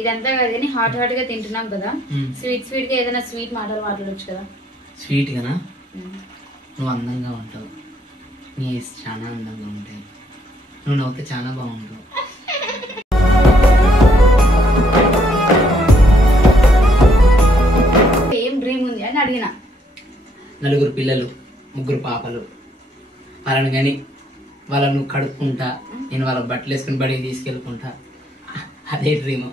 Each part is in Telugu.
ఇదంతా కాదు కానీ హాట్ హాట్ గా తింటున్నాం కదా, స్వీట్ స్వీట్ గా ఏదైనా స్వీట్ మాటలు మాట్లాడొచ్చు కదా. స్వీట్ గానా? నువ్వు అందంగా ఉంటావు, నీ చాలా అందంగా ఉంటాయి, నువ్వు నవ్వుతే చాలా బాగుంటావు. ఏం డ్రీమ్ ఉంది అని అడిగిన. 4 పిల్లలు 3 పాపలు, వాళ్ళని కానీ వాళ్ళను కడుక్కుంటా, నేను వాళ్ళ బట్టలు వేసుకుని బడికి తీసుకెళ్ళుకుంటా, అదే డ్రీమ్.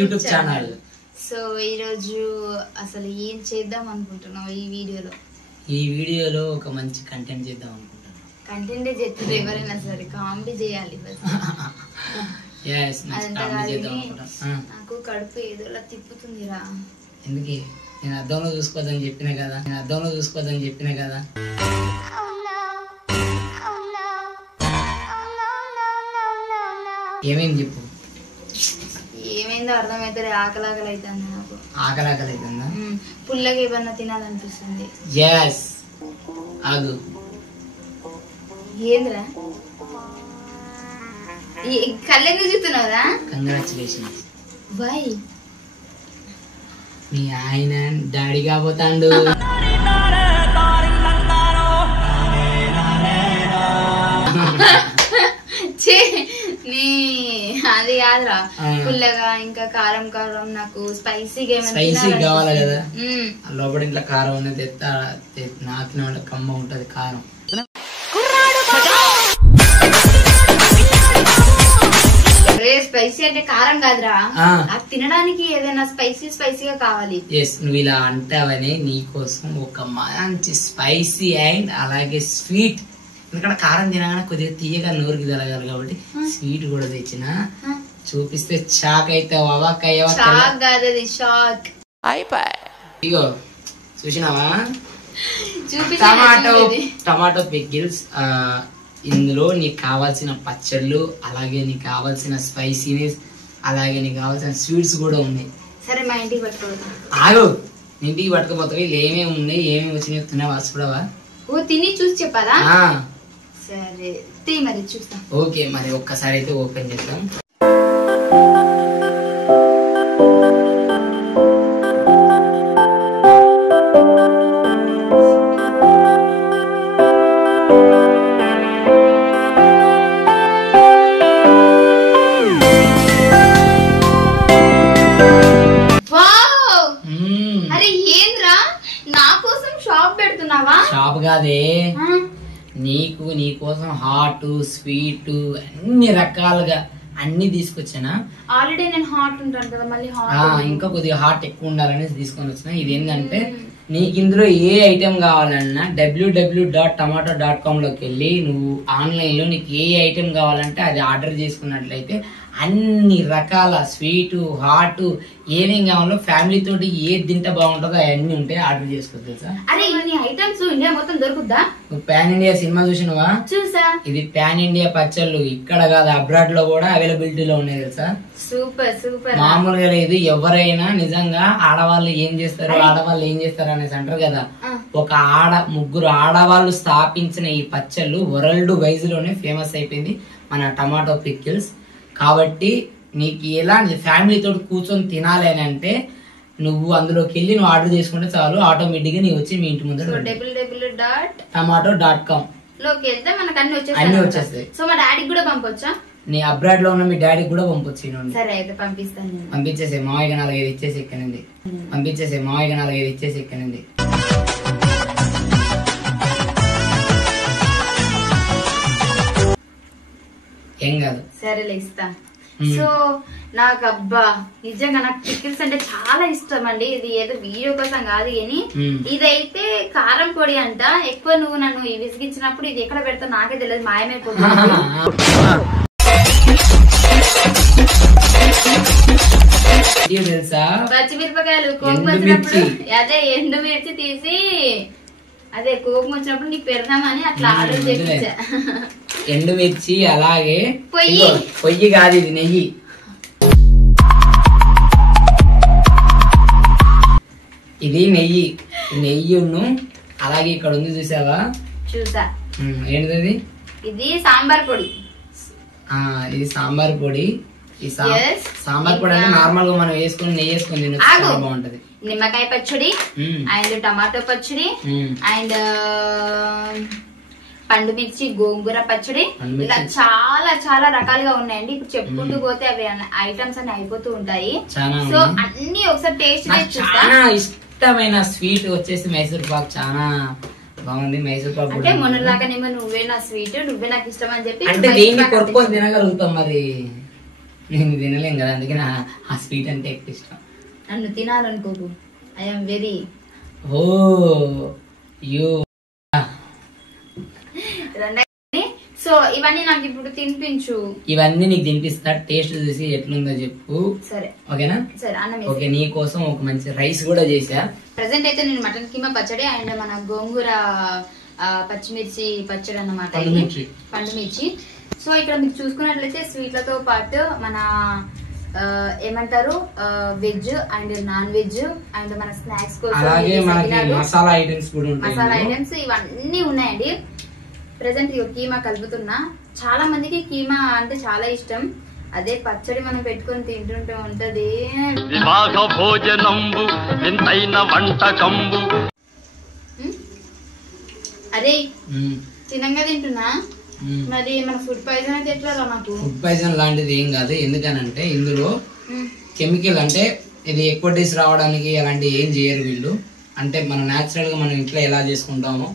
YouTube channel. సో ఈరోజు అసలు ఏం చేద్దాం అనుకుంటున్నావు ఈ వీడియోలో? ఈ వీడియోలో ఒక మంచి కంటెంట్ చేద్దాం అనుకుంటున్నాను. కంటెంటే చెప్తుంది ఎవరైనా సరే, కామెడీ చేయాలి. నాకు కడుపు ఏదోలా తిప్పుతుందిరా. ఎందుకే? నేను అద్దంలో చూసుకోవద్దని చెప్పినా కదా. ఏమేమి చెప్పు. ఏమైందో అర్థమైతే ఆకలి అవుతుంది నాకు. ఆకలి అవుతుందా? పుల్లగా ఏమన్నా తినాలనిపిస్తుంది. ఆగు. ఏంద్రా కళ్ళెందుకు చూస్తున్నావురా? కంగ్రాచులేషన్స్. బై. మీ ఆయన డాడీ కాబోతాండు. అది కాదురా, పుల్లగా ఇంకా కారం కారం, నాకు స్పైసీగా కావాలి కదా. లోపల ఇంట్లో కారం అనేది నాకిన వాళ్ళ కమ్మ ఉంటది కారం. స్పైసీ అంటే కారం కాదురా, నాకు తినడానికి ఏదైనా స్పైసీగా కావాలి. నువ్వు ఇలా అంటావని నీకోసం ఒక మంచి స్పైసీ అండ్ అలాగే స్వీట్, ఎందుకంటే కారం తినగానే కొద్దిగా తీయగా నోరుకి తెలగాలి కాబట్టి స్వీట్ కూడా తెచ్చిన, చూపిస్తే షాక్ అవుతావా? ఇగో చూసినావా, టమాటో పికిల్స్. ఇందులో నీకు కావాల్సిన పచ్చళ్ళు, అలాగే నీకు కావాల్సిన స్పైసీనెస్, అలాగే నీకు కావాల్సిన స్వీట్స్ కూడా ఉన్నాయి. సరే మా ఇంటికి పట్టుకోవద్దు. ఆగు, ఇంటికి పట్టుకోపోతావు. వీళ్ళు ఏమేమి ఉన్నాయి, ఏమేమి వచ్చినాయి తిన్నావా చూడవా? ఓ తిని చూసి చెప్పాలా? సరే మరి చూస్తాం. ఓకే, మరి ఒక్కసారి అయితే ఓపెన్ చేద్దాం. షాప్ కాదే, నీకోసం హాట్ స్వీట్ అన్ని రకాలుగా అన్ని తీసుకొచ్చానా. ఆల్రెడీ నేను హాట్ ఉంటాను కదా, మళ్ళీ ఇంకా కొద్దిగా హాట్ ఎక్కువ ఉండాలనేసి తీసుకొని వచ్చిన. ఇది ఏంటంటే నీకు ఇందులో ఏ ఐటెం కావాలన్నా www.tomato.com లోకి వెళ్ళి నువ్వు ఆన్లైన్ లో నీకు ఏ ఐటెం కావాలంటే అది ఆర్డర్ చేసుకున్నట్లయితే అన్ని రకాల స్వీట్ హాట్ ఏమేం కావాలో ఫ్యామిలీ తోటి ఏది తింటే బాగుంటుందో అవన్నీ ఉంటాయి, ఆర్డర్ చేసుకోవచ్చు తెలుసా. అరే ఇన్ని ఐటమ్స్ ఇండియా మొత్తం దొరుకుద్దా? నువ్వు పాన్ ఇండియా సినిమా చూసినవా? చూసా. ఇది పాన్ ఇండియా పచ్చళ్ళు, ఇక్కడ కాదు అబ్రాడ్ లో కూడా అవైలబిలిటీలో ఉన్నాయి తెలుసా. Super super. మామూలుగా లేదు, ఎవరైనా నిజంగా ఆడవాళ్ళు ఏం చేస్తారు అనేసి అంటారు కదా. ఒక ముగ్గురు ఆడవాళ్ళు స్థాపించిన ఈ పచ్చళ్ళు వరల్డ్ వైజ్ లోనే ఫేమస్ అయిపోయింది మన టమాటో పికిల్స్. కాబట్టి నీకు ఎలా ఫ్యామిలీ తోటి కూర్చొని తినాలి అని అంటే నువ్వు అందులోకి వెళ్ళి నువ్వు ఆర్డర్ చేసుకుంటే చాలు, ఆటోమేటిక్ గా నీ వచ్చి మీ ఇంటి ముందు www.tomato.com లోకి వెళ్తే మనకు అన్ని వచ్చేస్తాయి. సో మా డాడీకి కూడా పంపొచ్చా? నీ అబ్రాడ్ లో ఉన్న మీ డాడీకి కూడా పంపొచ్చు. సరే అయితే పంపిస్తాను. పంపించేసే మామయ్య 4-5 ఇచ్చేసి ఎక్కనుంది. ఏం కాదు, సరేలే ఇస్తా. సో నాకు అబ్బా నిజంగా నాకు పికిల్స్ అంటే చాలా ఇష్టం అండి. ఇది ఏదో వీడియో కోసం కాదు కానీ ఇదైతే కారం పొడి అంట. ఎక్కువ నువ్వు నన్ను విసిగించినప్పుడు ఇది ఎక్కడ పెడతా నాకే తెలియదు, మాయమైపోతుంది. పచ్చిమిరపకాయలు కోపం వచ్చినప్పుడు అదే ఎండుమిర్చి తీసి అదే కోపం వచ్చినప్పుడు నీకు పెడదామని అట్లా ఆర్డర్ చేయించా. ఎండుమిర్చి అలాగే పొయ్యి. పొయ్యి కాదు ఇది నెయ్యి. ఇది నెయ్యి. నెయ్యిను అలాగే ఇక్కడ ఉంది చూసావా? చూసా. ఏంటిది? ఇది సాంబార్ పొడి. ఇది సాంబార్ పొడి. ఈ సాంబార్ పొడి అంటే నార్మల్ గా మనం వేసుకుని నెయ్యి వేసుకుని తినొచ్చు, బాగుంటది. నిమ్మకాయ పచ్చడి అండ్ టమాటో పచ్చడి అండ్ పండు మిర్చి గోంగూర పచ్చడి, ఇలా చాలా చాలా రకాలుగా ఉన్నాయండి. ఇప్పుడు చెప్పుకుంటూ పోతే అవి ఐటమ్స్ అన్ని అయిపోతూ ఉంటాయి. సో అన్ని ఒకసారి టేస్ట్ చాలా ఇష్టమైన స్వీట్ వచ్చేసి మైసూర్ పాక్. చాలా బాగుంది మైసూర్ పాక్. అంటే మొన్నలాగానేమో నువ్వే నా స్వీట్, నువ్వే నాకు ఇష్టం అని చెప్పి అంటే దీన్ని కొనుక్కొని తినగలుగుతాం, మరి నేను తినలేం కదా, అందుకే ఆ స్వీట్ అంటే ఎక్కువ ఇష్టం. నన్ను తినాలనుకోకు, ఐఎమ్ వెరీ సో ఇవన్నీ నాకు ఇప్పుడు తినిపించు. ఇవన్నీ నీకు తినిపిస్తా, టేస్ట్ చూసి ఎట్లుందో చెప్పు. సరే ఓకేనా? సరే అన్న. ఓకే, నీ కోసం ఒక మంచి రైస్ కూడా చేసా. ప్రెసెంట్ అయితే నేను మటన్ కీమా పచ్చడి అండ్ మన గోంగూర పచ్చిమిర్చి పచ్చడి అన్నమాట, పండు మిర్చి. సో ఇక్కడ మీరు చూసుకున్నట్లయితే స్వీట్లతో పాటు మన ఏమంటారు veg and non veg and మన స్నాక్స్ కోసం మసాలా ఐటమ్స్ కూడా ఉంటాయి. మసాలా ఐటమ్స్ ఇవన్నీ ఉన్నాయండి. ప్రెసెంట్ కీమా కలుపుతున్నా. చాలా మందికి కీమా అంటే చాలా ఇష్టం. అదే పచ్చడి మనం పెట్టుకొని తింటుంటే ఉంటది. అరే తినంగా తింటున్నా, మరి మన ఫుడ్ పాయిజన్ అయితే ఎట్లా నాకు? ఫుడ్ పాయిజన్ లాంటిది ఏం కాదు, ఎందుకనంటే ఇందులో కెమికల్, అంటే ఇది ఎక్కువ డేస్ రావడానికి అలాంటివి ఏం చేయరు వీళ్ళు. అంటే మనం న్యాచురల్ గా మనం ఇంట్లో ఎలా చేసుకుంటామో,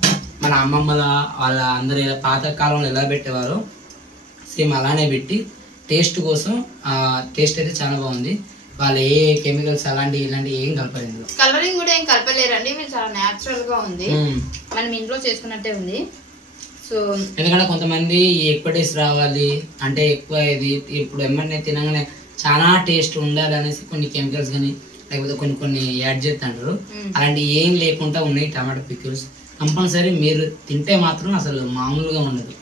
మన అమ్మమ్మల వాళ్ళ అందరు పాత కాలంలో ఎలా పెట్టేవారో సేమ్ అలానే పెట్టి టేస్ట్ కోసం. టేస్ట్ అయితే చాలా బాగుంది. వాళ్ళు ఏ కెమికల్స్ అలాంటి ఇలాంటివి ఏం కలపలేదు ఇందులో. కలరింగ్ కూడా ఏం కలపలేరండి, మీరు చాలా న్యాచురల్ గా ఉంది, మనం ఇంట్లో చేసుకున్నట్టే ఉంది. సో ఎందుకంటే కొంతమంది ఎక్కువ డేస్ రావాలి అంటే ఎక్కువ ఇది ఇప్పుడు ఏమన్నా తినగానే చాలా టేస్ట్ ఉండాలి అనేసి కొన్ని కెమికల్స్ కానీ లేకపోతే కొన్ని కొన్ని యాడ్ చేస్తుంటారు. అలాంటివి ఏం లేకుండా ఉన్నాయి టమాటో పికిల్స్. కంపల్సరీ మీరు తింటే మాత్రం అసలు మామూలుగా ఉండదు.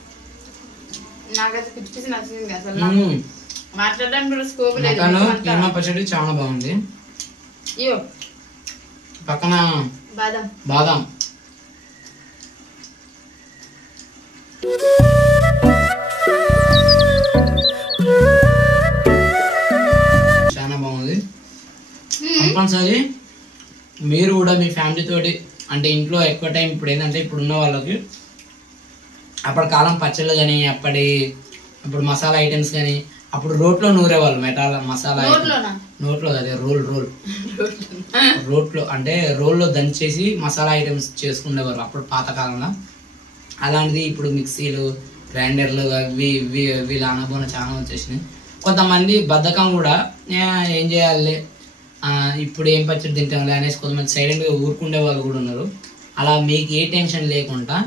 కీమా పచ్చడి చాలా బాగుంది. పక్కన బాదం చాలా బాగుంది. కంపల్సరీ మీరు కూడా మీ ఫ్యామిలీ తోటి అంటే ఇంట్లో ఎక్కువ టైం ఇప్పుడు ఏంటంటే ఇప్పుడున్న వాళ్ళకి అప్పటి కాలం పచ్చళ్ళు కానీ అప్పుడు మసాలా ఐటమ్స్ కానీ అప్పుడు రోట్లో నూరేవాళ్ళు మసాలా నోట్లో అదే రోట్లో అంటే రోల్లో దంచేసి మసాలా ఐటమ్స్ చేసుకునేవారు అప్పుడు పాతకాలంలో. అలాంటిది ఇప్పుడు మిక్సీలు గ్రైండర్లు వీళ్ళ అనుభవం చాలా వచ్చేసినాయి. కొంతమంది బద్ధకం కూడా ఏం చేయాలి ఇప్పుడు ఏం పచ్చడి తింటాంలే అనేసి కొంతమంది సైలెంట్గా ఊరుకుండే వాళ్ళు కూడా ఉన్నారు. అలా మీకు ఏ టెన్షన్ లేకుండా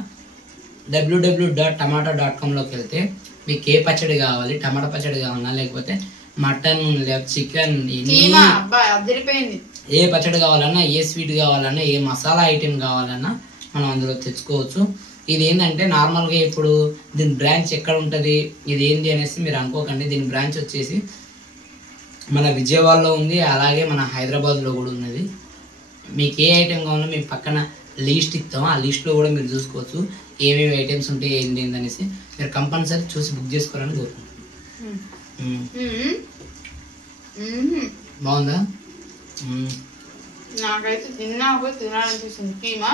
www.tomato.comలోకి వెళ్తే మీకు ఏ పచ్చడి కావాలి, టమాటా పచ్చడి కావాలన్నా లేకపోతే మటన్ చికెన్ ఏ పచ్చడి కావాలన్నా ఏ స్వీట్ కావాలన్నా ఏ మసాలా ఐటెం కావాలన్నా మనం అందులో తెచ్చుకోవచ్చు. ఇది ఏంటంటే నార్మల్గా ఇప్పుడు దీని బ్రాంచ్ ఎక్కడ ఉంటుంది ఇది ఏంది అనేసి మీరు అనుకోకండి. దీని బ్రాంచ్ వచ్చేసి మన విజయవాడలో ఉంది, అలాగే మన హైదరాబాద్లో కూడా ఉన్నది. మీకు ఏ ఐటెం కావాలో మేము పక్కన లిస్ట్ ఇస్తాము, ఆ లిస్ట్లో కూడా మీరు చూసుకోవచ్చు ఏమేమి ఐటమ్స్ ఉంటాయి ఏంటి అనేసి. మీరు కంపల్సరీ చూసి బుక్ చేసుకోవాలని కోరుకుంటున్నాను. బాగుందా? నాకైతే తినాలనిపిస్తుంది keema,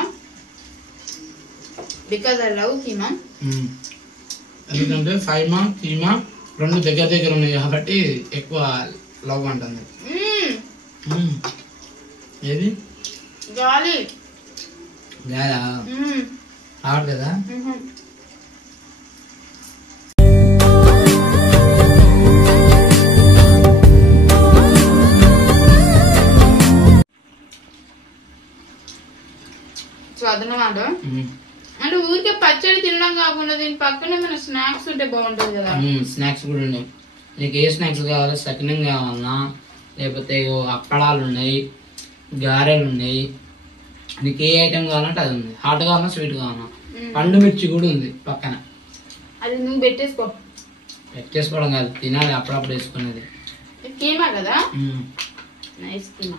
because I love keema. ఎందుకంటే కీమా రెండు దగ్గర ఉన్నాయి కాబట్టి ఎక్కువ లవ్ అంటుంది. ఏది గాలి గాలా రావట్లేదా? సో అదనమాట. అంటే ఊరికే పచ్చడి తినడం కాకుండా దీని పక్కన మన స్నాక్స్ ఉంటే బాగుంటుంది కదా. స్నాక్స్ కూడా ఉన్నాయి. నీకు ఏ స్నాక్స్ కావాలో సకినం కావాలన్నా లేకపోతే అప్పడాలు ఉన్నాయి, గారెలు ఉన్నాయి, నీకు ఏ ఐటెం కావాలంటే అది ఉంది. హాట్ కావాలన్నా స్వీట్ కావాలన్నా పండు మిర్చి కూడా ఉంది పక్కన. అది నువ్వు పెట్టేసుకోవడం కాదు, తినాలి అప్పుడప్పుడు వేసుకునేది. కీమా కదా, నైస్ కీమా.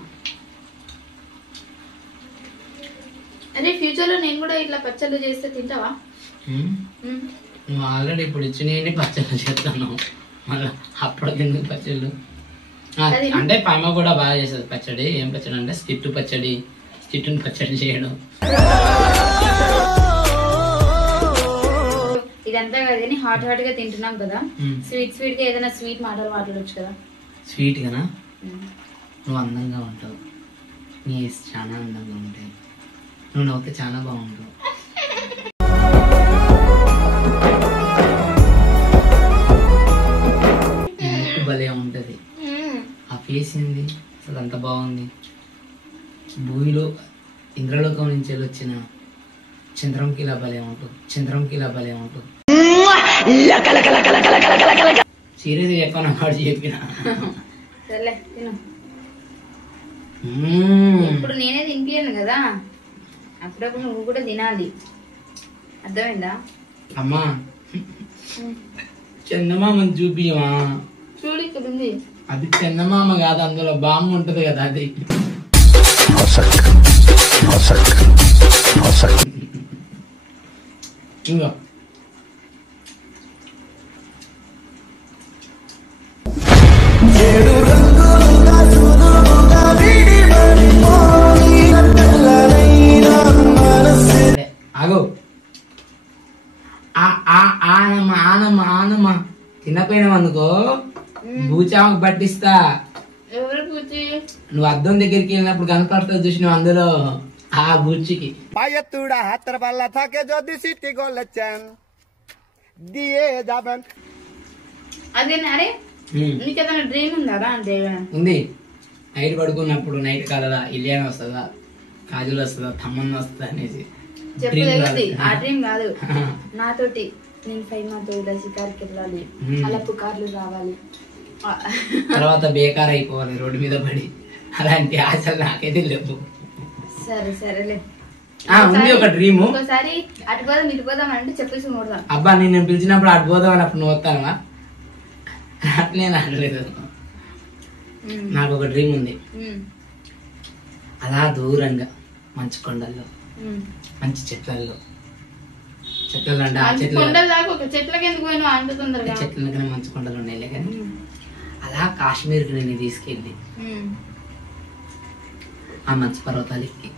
అదే ఫ్యూచర్ లో నేను కూడా ఇట్లా పచ్చళ్ళు చేస్తే తింటావా? నువ్వు ఆల్రెడీ ఇప్పుడు ఇచ్చినవి పచ్చళ్ళు చేస్తాను, మళ్ళీ అప్పుడు ఎందుకు పచ్చళ్ళు? అంటే పైమ కూడా బాగా చేస్తుంది పచ్చడి. ఏం పచ్చడి అంటే స్కిట్టు పచ్చడి చేయడం. ఇదంతా కదా హాట్ గా తింటున్నాం కదా, స్వీట్ గా ఏదైనా స్వీట్ మాట్లాడవచ్చు కదా. స్వీట్ గానా? నువ్వు అందంగా ఉంటావు, నీ చాలా అందంగా ఉంటాయి, నువ్వు నవ్వుతే చాలా బాగుంటావు. భలే ఉంటది ఆ ఫేస్, ఏంది అసలు అంత బాగుంది. భూమిలో ఇంద్రలోకం నుంచి వచ్చిన చంద్రంకి ఇలా భలే ఉంటుంది, సీరియస్గా చెప్పాను వాడు చెప్పిన. ఇప్పుడు నేనే తినిపించాను కదా, అప్పుడప్పుడు నువ్వు కూడా తినాలి, అర్థమైందా? అమ్మా చందమామని చూపియమా? చూడు ఇక్కడ ఉంది. అది చందమామ కాదు, అందులో బామ్మ ఉంటది కదా, అది. ఇంకో ఆగో, ఆనమ్మ తినపోయినావు అనుకో బూచామకు పట్టిస్తా. నువ్వు అద్దం దగ్గరికి వెళ్ళినప్పుడు కనపడుతుంది చూసినావు, అందులో ఆ బూచికి. ఉంది. నైట్ పడుకున్నప్పుడు నైట్ కాలదా ఇలియానా వస్తుందా, కాజులు వస్తుందా, తమ్మన్న వస్తుందా అనేసి ఆ డ్రీమ్ కాదు నాతోటి. నేను ఫైమాతో ఇలా షికార్కి వెళ్ళాలి, అలా పుకార్లు రావాలి, తర్వాత బేకార్ అయిపోవాలి రోడ్డు మీద పడి. అలాంటి ఆశలు నాకైతే లేవు. సరేలే. ఉంది ఒక డ్రీమ్, ఒకసారి అటు పోదాం ఇటు పోదాం అంటే చెప్పేసి కొడదాం. అబ్బా నేను పిలిచినప్పుడు అటు పోదాం అని అప్పుడు నువ్వు వస్తానవా? నేను అనలేదు. నాకు ఒక డ్రీమ్ ఉంది, అలా దూరంగా మంచు కొండల్లో, మంచి చెట్లలో అంటే ఆ చెట్లకనే మంచు కొండలు ఉన్నాయి కానీ, అలా కాశ్మీర్కి నేను తీసుకెళ్ళి ఆ మంచు పర్వతాలకి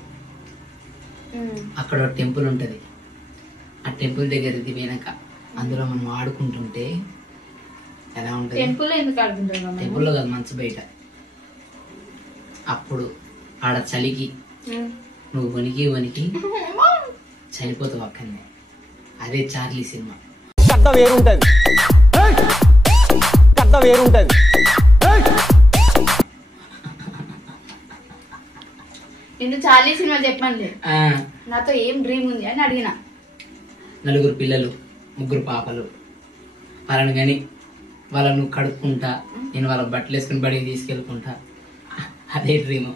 అక్కడ టెంపుల్ ఉంటది, ఆ టెంపుల్ దగ్గర వెనక అందులో మనం ఆడుకుంటుంటే ఎలా ఉంటది? టెంపుల్లో కాదు, మంచు బయట. అప్పుడు ఆడ చలికి నువ్వు వణికి చనిపోతావు అక్కడనే. అదే చార్లీ సినిమా. నిన్ను చార్లీ సినిమా చెప్పండి, నాతో ఏం డ్రీమ్ ఉంది అని అడిగిన. 4 పిల్లలు 3 పాపలు, వాళ్ళని కానీ వాళ్ళను కడుక్కుంటా, నేను వాళ్ళ బట్టలు వేసుకుని బడికి తీసుకెళ్ళుకుంటా, అదే డ్రీమ్.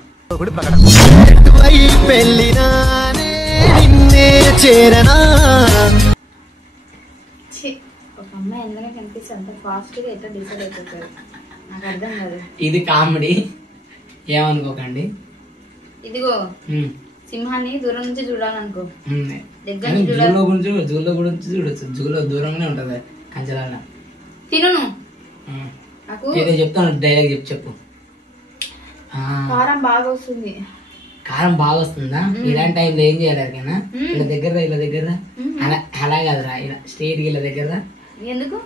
ఒక అమ్మాయి ఎందుకంటే కనిపిస్తే అంత ఫాస్ట్ గా ఎట్లా డిసైడ్ అయిపోతారు నాకు అర్థం కాదు. ఇది కామెడీ, ఏమనుకోకండి. ఇదిగో సింహాన్ని దూరం నుంచి చూడాలనుకో, దగ్గర జూలో గురించి చూడొచ్చు, జూలో దూరంగానే ఉంటది కంచెలాల. తిను చెప్తాను, డైలాగ్ చెప్పు. కారం బాగా వస్తుంది. కారం బాగా వస్తుందా? ఇలాంటి టైంలో ఏం చేయాలి? అరికైనా ఇలా దగ్గర అలా కాదురా, ఇలా స్ట్రైట్ ఇలా దగ్గర. ఎందుకు?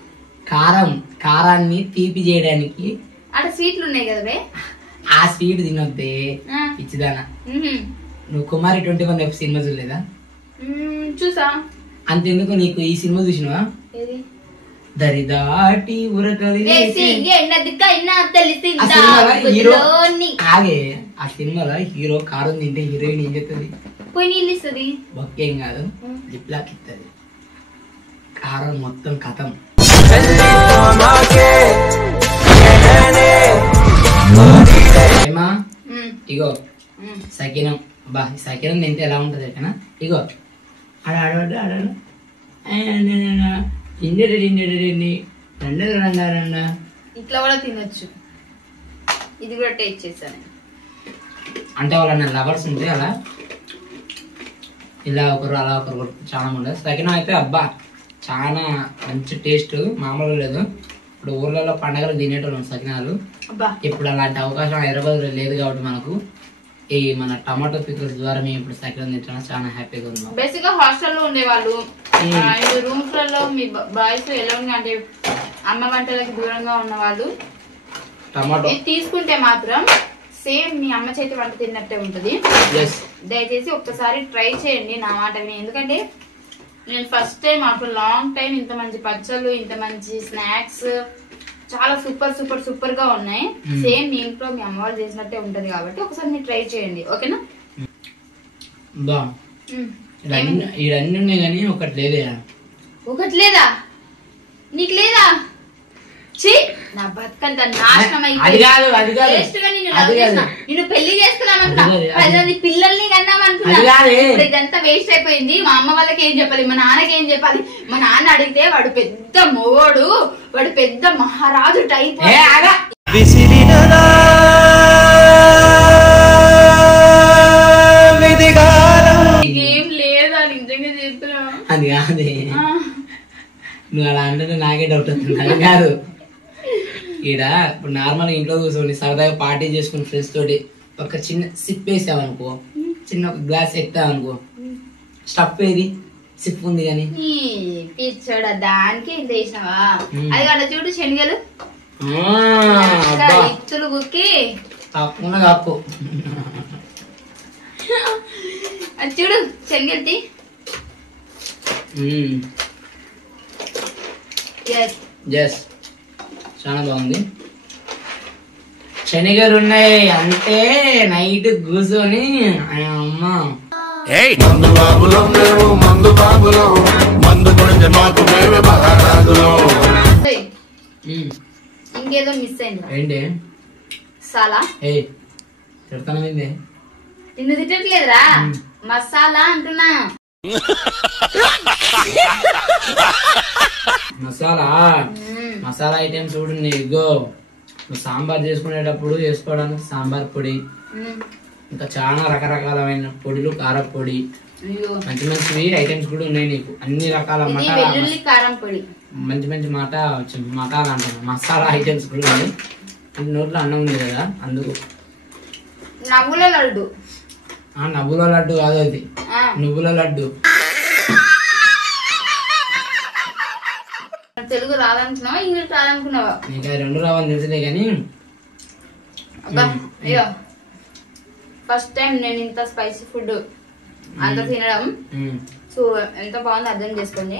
కారాన్ని తీపి చేయడానికి. అక్కడ స్వీట్లు ఉన్నాయి కదా, ఆ స్వీట్ తినొద్దే పిచ్చిదానా. నువ్వు కుమారి 21 సినిమా చూడలేదా? చూసా. అంతెందుకు, నీకు ఈ సినిమా చూసినవా? దరిదాటి ఆ సినిమాలో హీరో కారం తింటే హీరోయిన్ ఏం చెప్తుంది? పోయి నీళ్ళు ఇస్తుంది. బొక్కేం కాదు, లిప్లాక్ ఇస్తుంది. కారం మొత్తం కథం. ఇగో సకినం, బా సకినం తింటే ఎలా ఉంటది? ఇగో ఆడాడు ఇట్లా కూడా తినొచ్చు. ఇది కూడా టేస్ట్ చేశాను. అంటే వాళ్ళ లవర్స్ ఉంటే అలా ఇలా ఒకరు అలా ఒకరు చాలా ఉండదు. సకినం అయితే అబ్బా చాలా మంచి టేస్ట్, మామూలుగా లేదు. ఇప్పుడు ఊర్లలో పండగలు తినేటోళ్ళు సకినాలు. ఇప్పుడు అలాంటి అవకాశం హైదరాబాద్ లో లేదు కాబట్టి మనకు ఈ మన టమాటో పికిల్స్ ద్వారా మేము ఇప్పుడు సకినం తింటాం. చాలా హ్యాపీగా ఉన్నాం. బేసిక్ గా హాస్టల్లో ఉండేవాళ్ళు, రూమ్స్ లలో మీ బాయ్స్ ఎలా అంటే అమ్మ వంటలకి దూరంగా ఉన్న వాళ్ళు టమాటో తీసుకుంటే మాత్రం సేమ్ మీ అమ్మ చేతి వంట తిన్నట్టే ఉంటది. దయచేసి ఒక్కసారి ట్రై చేయండి నా మాట. ఎందుకంటే నేను first time after long time ఇంత మంచి పచ్చళ్ళు, ఇంత మంచి స్నాక్స్ చాలా సూపర్ సూపర్ సూపర్ గా ఉన్నాయి. సేమ్ మీ ఇంట్లో మీ అమ్మ వాళ్ళు చేసినట్టే ఉంటది కాబట్టి ఒకసారి మీరు ట్రై చేయండి. ఓకేనా? ఇవన్నీ ఉన్నాయి కానీ ఒకటి లేదే. ఒకటి లేదా? నీకు లేదా? నా బతుకంత నాశనం నేను పెళ్లి చేసుకున్నామనుకున్నా, పిల్లల్ని కన్నామనుకున్నా. ఇదంతా వేస్ట్ అయిపోయింది. మా అమ్మ వాళ్ళకి ఏం చెప్పాలి, మా నాన్నకి ఏం చెప్పాలి? మా నాన్న అడిగితే వాడు పెద్ద మొగోడు, వాడు పెద్ద మహారాజు టైప్. ఏం లేదా? నిజంగా చెప్తున్నా. అది కాదు, నువ్వు అలా అంటే నాకే డౌట్ అవుతుంది. అది కాదు, ఈడ ఇప్పుడు నార్మల్ ఇంట్లో కూర్చొని సరదాగా పార్టీ చేసుకుని ఫ్రెండ్స్ తోటి ఒక చిన్న సిప్ వేసావనుకో, చిన్న ఒక గ్లాస్ ఎత్తావనుకో, స్టఫ్ ఏది? సిప్ ఉంది కానీ పిచ్చోడా, దానికి ఇంత వేసినావా? అది కాదు చూడు, శనగలు ఇచ్చులు బుక్కి తప్పకుండా కప్పు. అది చూడు శనగలు. చాలా బాగుంది. శనగలు ఉన్నాయి అంటే నైట్ కూర్చొని అమ్మ ఇంకేదో మిస్ అయింది. ఏంటి? మసాలా. తిడతానండి. నిన్ను తిట్టట్లేదురా, మసాలా అంటున్నా. మసాలా ఐటమ్స్ కూడా ఇగో, నువ్వు సాంబార్ చేసుకునేటప్పుడు వేసుకోవడానికి సాంబార్ పొడి, ఇంకా చాలా రకరకాలమైన పొడులు, కారం పొడి, మంచి మంచి ఐటమ్స్ కూడా ఉన్నాయి నీకు. అన్ని రకాల కారం పొడి, మంచి మంచి మసాలా అంటాను, మసాలా ఐటమ్స్ కూడా ఉన్నాయి. నోట్లో అన్నం ఉంది కదా, అందుకు. నవ్వుల లడ్డు. నవ్వుల లడ్డు కాదు, అది నువ్వుల లడ్డు. తెలుగు రాదనుకున్నావా, ఇంగ్లీష్ రాదనుకున్నావా? ఇంకా రెండు రావని తెలిసిలే కానీ ఫస్ట్ టైం నేను ఇంత స్పైసీ ఫుడ్ అంత తినడం. సో ఎంత బాగుంది అర్థం చేసుకోండి.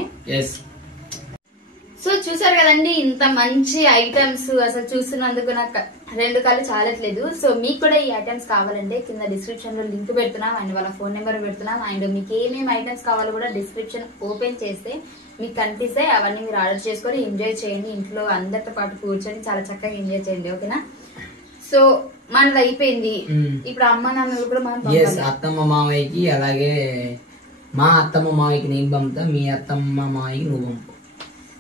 సో చూసారు కదండి, ఇంత మంచి ఐటమ్స్. అసలు చూస్తున్నందుకు నాకు రెండు కాళ్ళు చాలట్లేదు. సో మీకు కూడా ఈ ఐటమ్స్ కావాలంటే కింద డిస్క్రిప్షన్ లో లింక్ పెడుతున్నాం, అండ్ వాళ్ళ ఫోన్ నెంబర్ పెడుతున్నాం. అండ్ మీకు ఏమేమి ఐటమ్స్ కావాలో కూడా డిస్క్రిప్షన్ ఓపెన్ చేస్తే మీకు కనిపిస్తాయి. అవన్నీ మీరు ఆర్డర్ చేసుకొని ఎంజాయ్ చేయండి. ఇంట్లో అందరితో పాటు కూర్చొని చాలా చక్కగా ఎంజాయ్ చేయండి. ఓకేనా? సో మనది అయిపోయింది. ఇప్పుడు అమ్మ నాన్నలు కూడా మనం అత్తమ్మ మావయ్యకి, అలాగే మా అత్తమ్మ మావయ్యకి నేను పంపుతా, మీ అత్తమ్మ మావయ్యకి నువ్వు పంపు.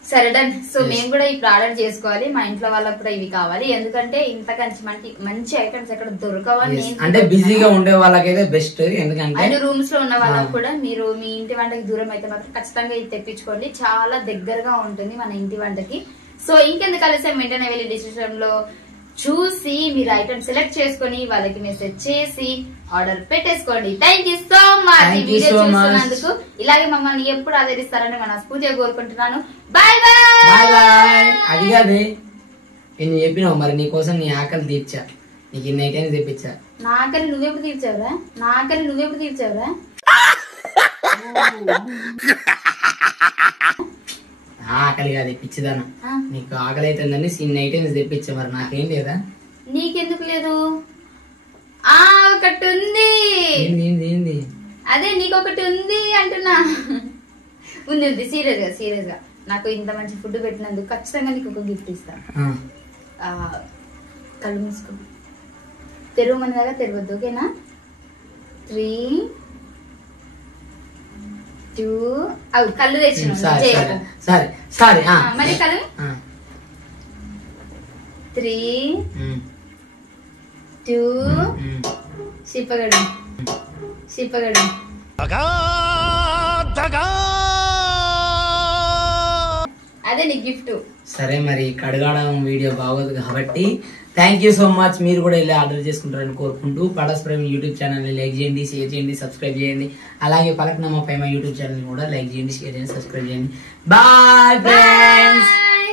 సరే డన్. సో మేము కూడా ఇప్పుడు ఆర్డర్ చేసుకోవాలి. మా ఇంట్లో వాళ్ళకి కూడా ఇవి కావాలి. ఎందుకంటే ఇంతకంటే మంచి ఐటమ్స్ ఎక్కడ దొరకవని, అంటే బిజీగా ఉండే వాళ్ళకైతే బెస్ట్. ఎందుకంటే రూమ్స్ లో ఉన్న వాళ్ళకి కూడా మీరు మీ ఇంటి వంటకి దూరం అయితే మాత్రం ఖచ్చితంగా ఇది తెప్పించుకోండి. చాలా దగ్గరగా ఉంటుంది మన ఇంటి వంటకి. సో ఇంకెందుకు కలిసాం, వెంటనే వెళ్ళి డిస్క్రిప్షన్ లో చూసి మీరు ఐటమ్ సెలెక్ట్ చేసుకుని వాళ్ళకి మెసేజ్ చేసి ఆర్డర్ పెట్టేసుకోండి. థ్యాంక్ యూ సో మచ్ ఈ వీడియో చూస్తున్నందుకు. ఇలాగే మమ్మల్ని ఎప్పుడు ఆదరిస్తారని మనస్ఫూర్తిగా కోరుకుంటున్నాను. Bye bye. అది కాదే, నేను చెప్పినావు మరి, నీ కోసం నీ ఆకలి తీర్చా, నీకు ఇన్ని ఐటమ్స్ తెప్పించా. నా ఆకలి నువ్వెప్పుడు తీర్చావురా? ఆకలి కాదు పిచ్చిదానా, నీకు ఆకలి అవుతుందని ఇన్ని ఐటమ్స్ తెప్పించా. మరి నాకేం లేదా? నీకెందుకు లేదు? ఒకటి ఉంది. ఏంది? అదే నీకు ఒకటి ఉంది అంటున్నా. ఉంది. సీరియస్ గా నాకు ఇంత మంచి ఫుడ్ పెట్టినందుకు ఖచ్చితంగా నీకు ఒక గిఫ్ట్ ఇస్తాను. కళ్ళు మూసుకో, తెరవమనగా తెరవద్దు. ఓకేనా? 3 కళ్ళు తెచ్చిన సారీ మరి కళ్ళు 3 2 శిపగడు అదే నీ గిఫ్ట్. సరే మరి కడగడం వీడియో బాగోదు కాబట్టి థ్యాంక్ యూ సో మచ్. మీరు కూడా ఇలా ఆర్డర్ చేసుకుంటారని కోరుకుంటూ పడస్ ప్రేమ యూట్యూబ్ ఛానల్ ని లైక్ చేయండి, షేర్ చేయండి, సబ్స్క్రైబ్ చేయండి. అలాగే పలక్నామా ప్రేమ యూట్యూబ్ ఛానల్ కూడా లైక్ చేయండి, షేర్ చేయండి, సబ్స్క్రైబ్ చేయండి. Bye friends.